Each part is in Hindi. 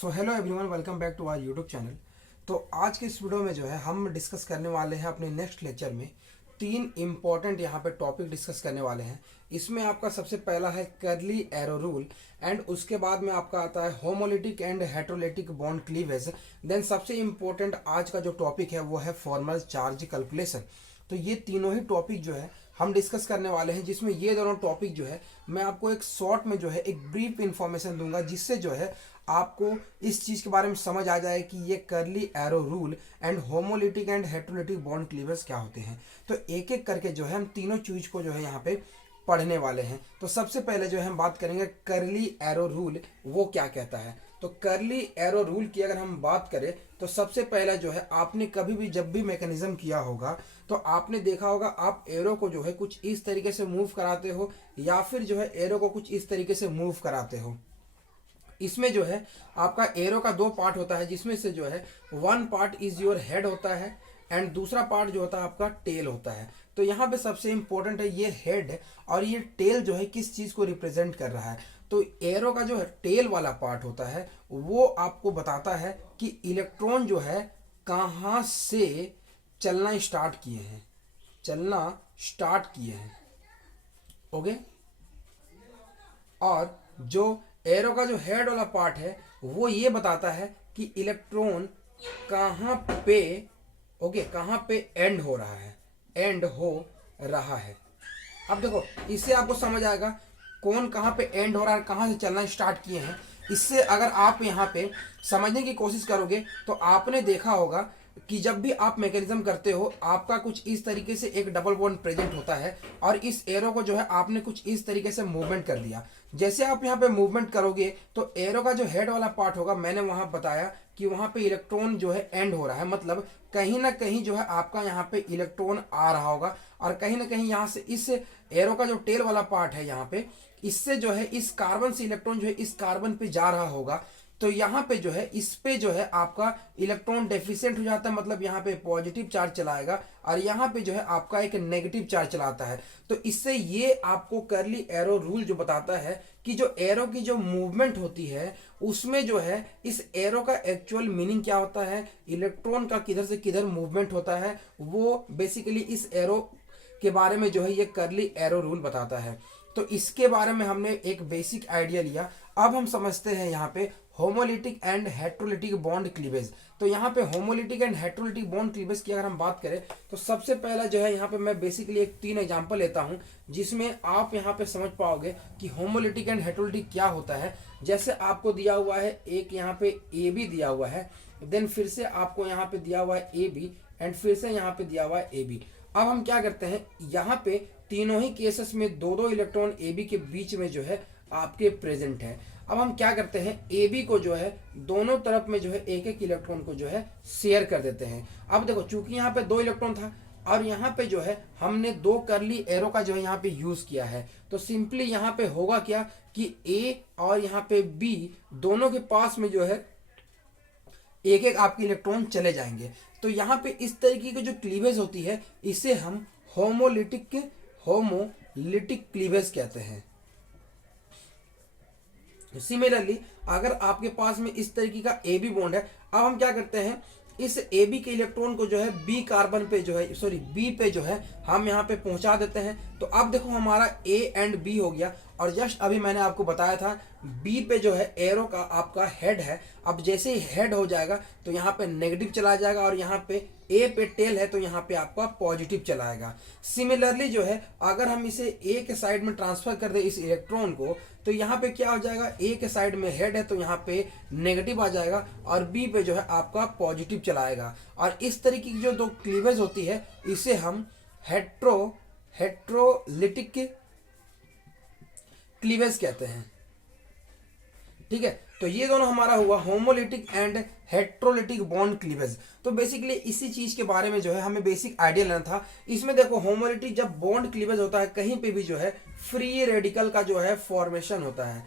So hello everyone, welcome back to our YouTube channel. तो आज के इस वीडियो में जो है हम डिस्कस करने वाले हैं अपने नेक्स्ट लेक्चर में तीन इम्पॉर्टेंट यहाँ पे टॉपिक डिस्कस करने वाले हैं। इसमें आपका सबसे पहला है कर्ली एरो रूल एंड उसके बाद में आपका आता है homolytic and heterolytic bond cleavage. Then सबसे इम्पोर्टेंट आज का जो टॉपिक है वो है फॉर्मल चार्ज कैलकुलेशन। तो ये तीनों ही टॉपिक जो है हम डिस्कस करने वाले हैं, जिसमें ये दोनों टॉपिक जो है मैं आपको एक शॉर्ट में जो है एक ब्रीफ इन्फॉर्मेशन दूंगा, जिससे जो है आपको इस चीज़ के बारे में समझ आ जाए कि ये curly arrow rule and homolytic and heterolytic bond cleavage क्या होते हैं। तो एक एक करके जो है हम तीनों चीज़ को जो है यहाँ पे पढ़ने वाले हैं। तो सबसे पहले जो है हम बात करेंगे कर्ली एरो रूल, वो क्या कहता है। तो कर्ली एरो रूल की अगर हम बात करें तो सबसे पहला जो है आपने कभी भी जब भी मैकेनिज्म किया होगा तो आपने देखा होगा आप एरो को जो है कुछ इस तरीके से मूव कराते हो या फिर जो है एरो को कुछ इस तरीके से मूव कराते हो। इसमें जो है आपका एरो का दो पार्ट होता है, जिसमें से जो है one part is your head होता है एंड दूसरा पार्ट जो होता है आपका टेल होता है। तो यहाँ पे सबसे इंपॉर्टेंट है ये हेड और ये टेल जो है किस चीज़ को रिप्रेजेंट कर रहा है। तो एरो का जो है टेल वाला पार्ट होता है वो आपको बताता है कि इलेक्ट्रॉन जो है कहाँ से चलना स्टार्ट किए हैं ओके। और जो एरो का जो हेड वाला पार्ट है वो ये बताता है कि इलेक्ट्रॉन कहाँ पे एंड हो रहा है। अब देखो इससे आपको समझ आएगा कौन कहाँ पे एंड हो रहा है, कहाँ से चलना स्टार्ट किए हैं। इससे अगर आप यहाँ पे समझने की कोशिश करोगे तो आपने देखा होगा कि जब भी आप मैकेनिज्म करते हो आपका कुछ इस तरीके से एक डबल बॉन्ड प्रेजेंट होता है और इस एरो को जो है आपने कुछ इस तरीके से मूवमेंट कर दिया। जैसे आप यहाँ पे मूवमेंट करोगे तो एरो का जो हेड वाला पार्ट होगा, मैंने वहां बताया कि वहां पे इलेक्ट्रॉन जो है एंड हो रहा है, मतलब कहीं ना कहीं जो है आपका यहाँ पे इलेक्ट्रॉन आ रहा होगा और कहीं ना कहीं यहाँ से इस एरो का जो टेल वाला पार्ट है यहाँ पे इससे जो है इस कार्बन से इलेक्ट्रॉन जो है इस कार्बन पे जा रहा होगा। तो यहाँ पे जो है इस पे जो है आपका इलेक्ट्रॉन डेफिशिएंट हो जाता है, मतलब यहाँ पे पॉजिटिव चार्ज चलाएगा और यहाँ पे जो है आपका एक नेगेटिव चार्ज चलाता है। तो इससे ये आपको कर्ली एरो रूल जो बताता है कि जो एरो की जो मूवमेंट होती है उसमें जो है इस एरो का एक्चुअल मीनिंग क्या होता है, इलेक्ट्रॉन का किधर से किधर मूवमेंट होता है, वो बेसिकली इस एरो के बारे में जो है ये कर्ली एरो रूल बताता है। तो इसके बारे में हमने एक बेसिक आइडिया लिया। अब हम समझते हैं यहाँ पे homolytic and heterolytic bond cleavage. तो यहाँ पे homolytic and heterolytic bond cleavage की अगर हम बात करें तो सबसे पहला जो है यहाँ पे मैं बेसिकली एक तीन एग्जांपल लेता हूँ जिसमें आप यहाँ पे समझ पाओगे कि होमोलिटिक एंड हेट्रोलिटिक क्या होता है। जैसे आपको दिया हुआ है एक यहाँ पे ए बी दिया हुआ है, देन फिर से आपको यहाँ पे दिया हुआ है ए बी एंड फिर से यहाँ पे दिया हुआ है ए बी। अब हम क्या करते हैं, यहाँ पे तीनों ही केसेस में दो दो इलेक्ट्रॉन ए बी के बीच में जो है आपके प्रेजेंट है। अब हम क्या करते हैं, ए बी को जो है दोनों तरफ में जो है एक एक इलेक्ट्रॉन को जो है शेयर कर देते हैं। अब देखो चूंकि यहाँ पे दो इलेक्ट्रॉन था और यहाँ पे जो है हमने दो कर्ली एरो का जो है यहाँ पे यूज किया है, तो सिंपली यहाँ पे होगा क्या कि ए और यहाँ पे बी दोनों के पास में जो है एक एक आपके इलेक्ट्रॉन चले जाएंगे। तो यहाँ पे इस तरीके की जो क्लीवेज होती है इसे हम होमोलिटिक क्लीवेज कहते हैं। सिमिलरली अगर आपके पास में इस तरीके का ए बी बॉन्ड है, अब हम क्या करते हैं इस ए बी के इलेक्ट्रॉन को जो है बी कार्बन पे जो है बी पे जो है हम यहाँ पे पहुंचा देते हैं। तो अब देखो हमारा ए एंड बी हो गया और जस्ट अभी मैंने आपको बताया था बी पे जो है एरो का आपका हेड है। अब जैसे ही हेड हो जाएगा तो यहाँ पे नेगेटिव चला जाएगा और यहाँ पे ए पे टेल है तो यहाँ पे आपका पॉजिटिव चलाएगा। सिमिलरली जो है अगर हम इसे ए के साइड में ट्रांसफर कर दे इस इलेक्ट्रॉन को तो यहाँ पे क्या हो जाएगा, ए के साइड में हेड है तो यहाँ पे नेगेटिव आ जाएगा और बी पे जो है आपका पॉजिटिव चलाएगा। और इस तरीके की जो दो क्लीवेज होती है इसे हम हेट्रोलिटिक क्लीवेज कहते हैं। ठीक है, तो ये दोनों हमारा हुआ homolytic and heterolytic bond cleavage. तो बेसिकली इसी चीज के बारे में जो है हमें बेसिक आइडिया लेना था। इसमें देखो होमोलिटिक जब बॉन्ड क्लीवेज होता है कहीं पे भी जो है फ्री रेडिकल का जो है फॉर्मेशन होता है,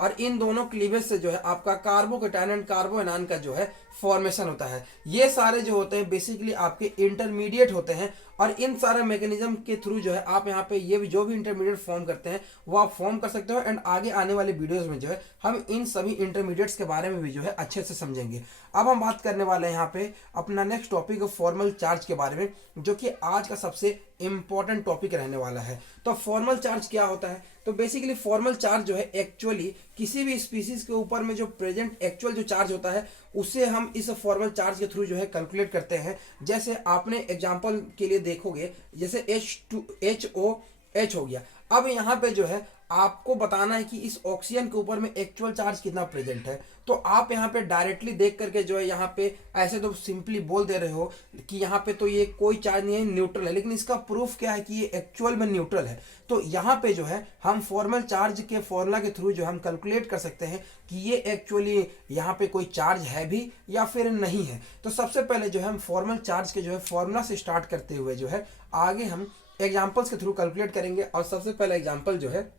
और इन दोनों क्लीवेज से जो है आपका कार्बोकेटायन एंड कार्बोएनायन का जो है फॉर्मेशन होता है। ये सारे जो होते हैं बेसिकली आपके इंटरमीडिएट होते हैं और इन सारे मैकेनिज्म के थ्रू जो है आप यहाँ पे ये भी जो भी इंटरमीडिएट फॉर्म करते हैं वो आप फॉर्म कर सकते हो। एंड आगे आने वाले वीडियोस में जो है हम इन सभी इंटरमीडिएट्स के बारे में भी जो है अच्छे से समझेंगे। अब हम बात करने वाले हैं यहाँ पे अपना नेक्स्ट टॉपिक फॉर्मल चार्ज के बारे में, जो कि आज का सबसे इंपॉर्टेंट टॉपिक रहने वाला है। तो फॉर्मल चार्ज क्या होता है? तो बेसिकली फॉर्मल चार्ज जो है एक्चुअली किसी भी स्पीसीज के ऊपर में जो प्रेजेंट एक्चुअल जो चार्ज होता है उसे हम इस फॉर्मल चार्ज के थ्रू जो है कैलकुलेट करते हैं। जैसे आपने एग्जांपल के लिए देखोगे, जैसे HOH हो गया। अब यहाँ पे जो है आपको बताना है कि इस ऑक्सीजन के ऊपर में एक्चुअल चार्ज कितना प्रेजेंट है। तो आप यहाँ पे डायरेक्टली देख करके जो है यहाँ पे ऐसे तो सिंपली बोल दे रहे हो कि यहाँ पे तो ये कोई चार्ज नहीं है, न्यूट्रल है, लेकिन इसका प्रूफ क्या है कि ये एक्चुअल में न्यूट्रल है। तो यहाँ पे जो है हम फॉर्मल चार्ज के फॉर्मूला के थ्रू जो हम कैलकुलेट कर सकते हैं कि ये एक्चुअली यहाँ पे कोई चार्ज है भी या फिर नहीं है। तो सबसे पहले जो है हम फॉर्मल चार्ज के जो है फॉर्मूला से स्टार्ट करते हुए जो है आगे हम एग्जाम्पल्स के थ्रू कैलकुलेट करेंगे। और सबसे पहला एग्जाम्पल जो है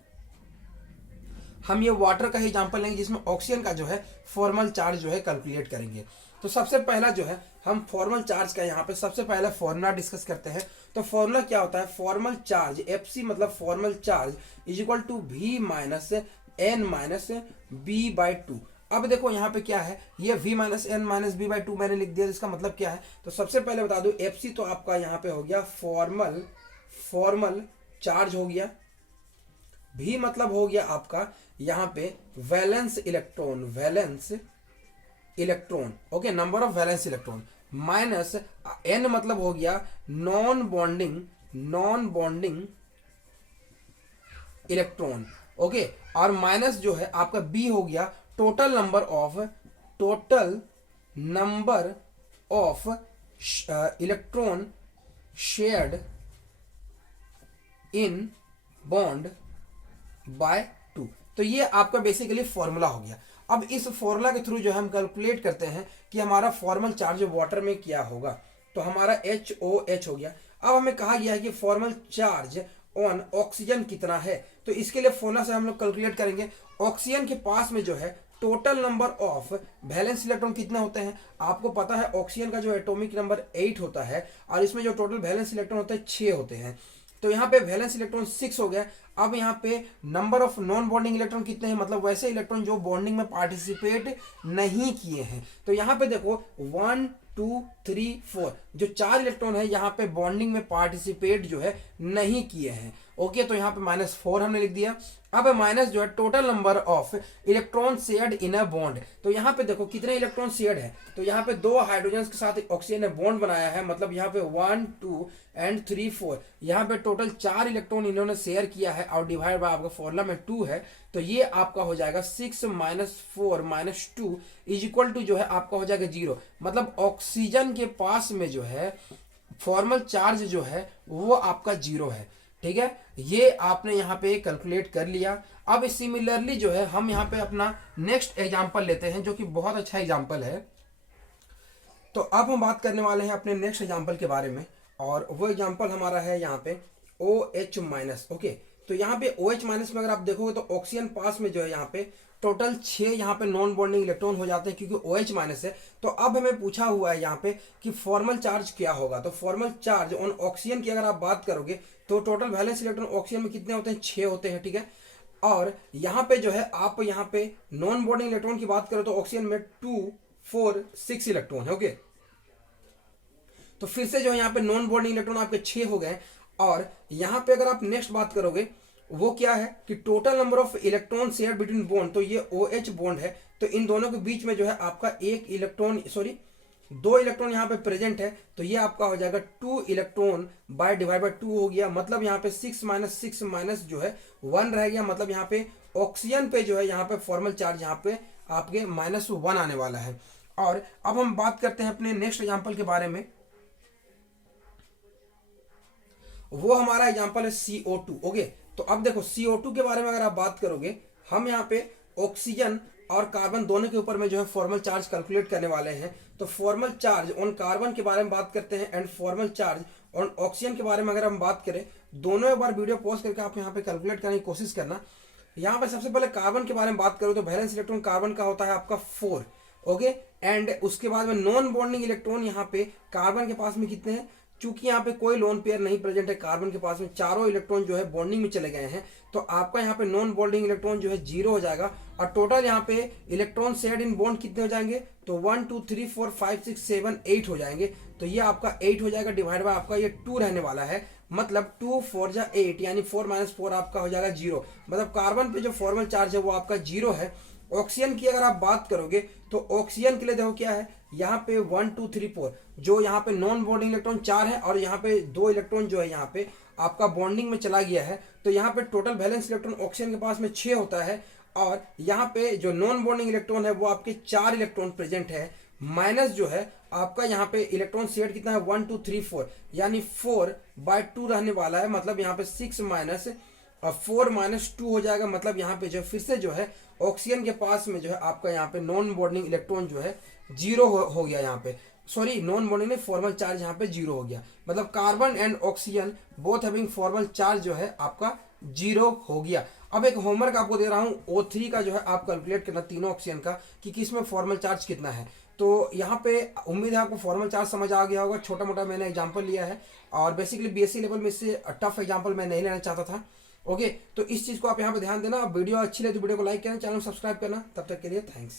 हम ये वाटर का ही एग्जांपल लेंगे जिसमें ऑक्सीजन का जो है फॉर्मल चार्ज जो है कैलकुलेट करेंगे। तो सबसे पहला जो है हम फॉर्मल चार्ज का यहाँ पे सबसे पहला फॉर्मूला डिस्कस करते हैं। तो फॉर्मूला क्या होता है? फॉर्मल चार्ज FC मतलब formal charge is equal to V minus N minus B/2। अब देखो यहाँ पे क्या है, ये V minus N minus B/2 मैंने लिख दिया। इसका मतलब क्या है? तो सबसे पहले बता दो FC तो आपका यहाँ पे हो गया फॉर्मल चार्ज हो गया। V मतलब हो गया आपका यहाँ पे valence electron, okay, number of valence electron, minus N मतलब हो गया नॉन बॉन्डिंग इलेक्ट्रॉन, ओके, और माइनस जो है आपका B हो गया total number of electron shared in bond by 2। तो ये आपका बेसिकली फॉर्मूला हो गया। अब इस फॉर्मूला के थ्रू जो हम कैलकुलेट करते हैं कि हमारा फॉर्मल चार्ज वाटर में क्या होगा। तो हमारा HOH हो गया। अब हमें कहा गया है कि फॉर्मल चार्ज ऑन ऑक्सीजन कितना है। तो इसके लिए फॉर्मूला से हम लोग कैलकुलेट करेंगे। ऑक्सीजन के पास में जो है total number of valence electron कितने होते हैं? आपको पता है ऑक्सीजन का जो एटॉमिक नंबर 8 होता है और इसमें जो टोटल वैलेंस इलेक्ट्रॉन होते हैं 6 होते हैं। तो यहाँ पे वैलेंस इलेक्ट्रॉन 6 हो गया। अब यहाँ पे number of non bonding electron कितने हैं? मतलब वैसे इलेक्ट्रॉन जो बॉन्डिंग में पार्टिसिपेट नहीं किए हैं। तो यहाँ पे देखो 1 2 3 4 जो 4 इलेक्ट्रॉन है यहाँ पे बॉन्डिंग में पार्टिसिपेट जो है नहीं किए हैं। ओके, तो यहाँ पे -4 हमने लिख दिया। अब माइनस जो है total number of electron shared in a bond. तो यहाँ पे देखो कितने इलेक्ट्रॉन शेयर्ड है। तो यहाँ पे 2 हाइड्रोजन के साथ ऑक्सीजन ने बॉन्ड बनाया है, मतलब यहाँ पे 1 2 एंड 3 4 यहाँ पे टोटल 4 इलेक्ट्रॉन इन्होंने शेयर किया है और डिवाइड बाय आपका फॉर्मूला में 2 है। तो ये आपका हो जाएगा 6 - 4 - 2 इज इक्वल टू जो है आपका हो जाएगा 0। मतलब ऑक्सीजन के पास में जो है फॉर्मल चार्ज जो है वो आपका 0 है। ठीक है, ये आपने यहाँ पे कैलकुलेट कर लिया। अब सिमिलरली जो है हम यहाँ पे अपना नेक्स्ट एग्जांपल लेते हैं जो कि बहुत अच्छा एग्जांपल है। तो अब हम बात करने वाले हैं अपने नेक्स्ट एग्जांपल के बारे में और वो एग्जांपल हमारा है यहाँ पे OH-। ओके, तो यहाँ पे OH- में अगर आप देखोगे तो ऑक्सीजन पास में जो है यहाँ पे टोटल 6 यहाँ पे नॉन बॉन्डिंग इलेक्ट्रॉन हो जाते हैं क्योंकि OH- है। तो अब हमें पूछा हुआ है यहाँ पे कि फॉर्मल चार्ज क्या होगा। तो फॉर्मल चार्ज ऑन ऑक्सीजन की अगर आप बात करोगे तो टोटल वैलेंस इलेक्ट्रॉन ऑक्सीजन में कितने होते हैं? 6 होते हैं। ठीक है, और यहाँ पे जो है आप यहाँ पे नॉन बॉन्डिंग इलेक्ट्रॉन की बात करो तो ऑक्सीजन में 2 4 6 इलेक्ट्रॉन है। ओके, तो फिर से जो है यहाँ पे नॉन बॉन्डिंग इलेक्ट्रॉन आपके 6 हो गए। और यहाँ पे अगर आप नेक्स्ट बात करोगे वो क्या है कि total number of electron share between bond. तो ये OH बॉन्ड है, तो इन दोनों के बीच में जो है आपका 2 इलेक्ट्रॉन यहाँ पे प्रेजेंट है। तो ये आपका हो जाएगा 2 इलेक्ट्रॉन बाय डिवाइड बाय 2 हो गया। मतलब यहाँ पे 6 - 6 माइनस जो है 1 रह गया। मतलब यहाँ पे ऑक्सीजन पे जो है यहाँ पे फॉर्मल चार्ज यहाँ पे आपके -1 आने वाला है। और अब हम बात करते हैं अपने नेक्स्ट एग्जाम्पल के बारे में। वो हमारा एग्जाम्पल है CO2। ओके, तो अब देखो CO2 के बारे में अगर आप बात करोगे, हम यहाँ पे ऑक्सीजन और कार्बन दोनों के ऊपर में जो है फॉर्मल चार्ज कैलकुलेट करने वाले हैं। तो फॉर्मल चार्ज ऑन कार्बन के बारे में बात करते हैं and formal charge on oxygen के बारे में अगर हम बात करें, दोनों एक बार वीडियो पॉज करके आप यहाँ पे कैलकुलेट करने की कोशिश करना। यहाँ पे सबसे पहले कार्बन के बारे में बात करो तो वैलेंस इलेक्ट्रॉन कार्बन का होता है आपका 4। ओके, एंड उसके बाद में नॉन बॉन्डिंग इलेक्ट्रॉन यहाँ पे कार्बन के पास में कितने हैं? चूंकि यहाँ पे कोई लोन पेयर नहीं प्रेजेंट है कार्बन के पास में, चारों इलेक्ट्रॉन जो है बॉन्डिंग में चले गए हैं, तो आपका यहाँ पे नॉन बॉन्डिंग इलेक्ट्रॉन जो है 0 हो जाएगा। और टोटल यहाँ पे इलेक्ट्रॉन शेयर्ड इन बॉन्ड कितने हो जाएंगे, तो 1 2 3 4 5 6 7 8 हो जाएंगे। तो ये आपका 8 हो जाएगा, डिवाइड बाय आपका ये 2 रहने वाला है, मतलब 2 4 जा 8, यानी 4 - 4 आपका हो जाएगा 0। मतलब कार्बन पे जो फॉर्मल चार्ज है वो आपका 0 है। ऑक्सीजन की अगर आप बात करोगे तो ऑक्सीजन के लिए देखो क्या है, यहाँ पे 1 2 3 4 जो यहाँ पे नॉन बॉन्डिंग इलेक्ट्रॉन 4 है, और यहाँ पे 2 इलेक्ट्रॉन जो है यहाँ पे आपका बॉन्डिंग में चला गया है। तो यहाँ पे टोटल वैलेंस इलेक्ट्रॉन ऑक्सीजन के पास में 6 होता है, और यहाँ पे जो नॉन बॉन्डिंग इलेक्ट्रॉन है वो आपके 4 इलेक्ट्रॉन प्रेजेंट है। माइनस जो है आपका यहाँ पे इलेक्ट्रॉन शेयर कितना है 1 2 3 4, यानी 4/2 रहने वाला है। मतलब यहाँ पे 6 - 4 - 2 हो जाएगा। मतलब यहाँ पे जो फिर से जो है ऑक्सीजन के पास में जो है आपका यहाँ पे नॉन बॉन्डिंग इलेक्ट्रॉन जो है 0 हो गया यहाँ पे, सॉरी नॉन बॉन्डिंग में फॉर्मल चार्ज यहाँ पे 0 हो गया। मतलब carbon and oxygen both having formal charge जो है आपका 0 हो गया। अब एक होमवर्क आपको दे रहा हूँ, O3 का जो है आप कैलकुलेट करना तीनों ऑक्सीजन का कि किसमें फॉर्मल चार्ज कितना है। तो यहाँ पे उम्मीद है आपको फॉर्मल चार्ज समझ आ गया होगा। छोटा मोटा मैंने एग्जांपल लिया है, और बेसिकली बीएससी लेवल में इससे टफ एग्जांपल मैं नहीं लेना चाहता था। ओके, तो इस चीज़ को आप यहाँ पे ध्यान देना। वीडियो अच्छी लगे तो वीडियो को लाइक करना, चैनल सब्सक्राइब करना। तब तक के लिए थैंक्स।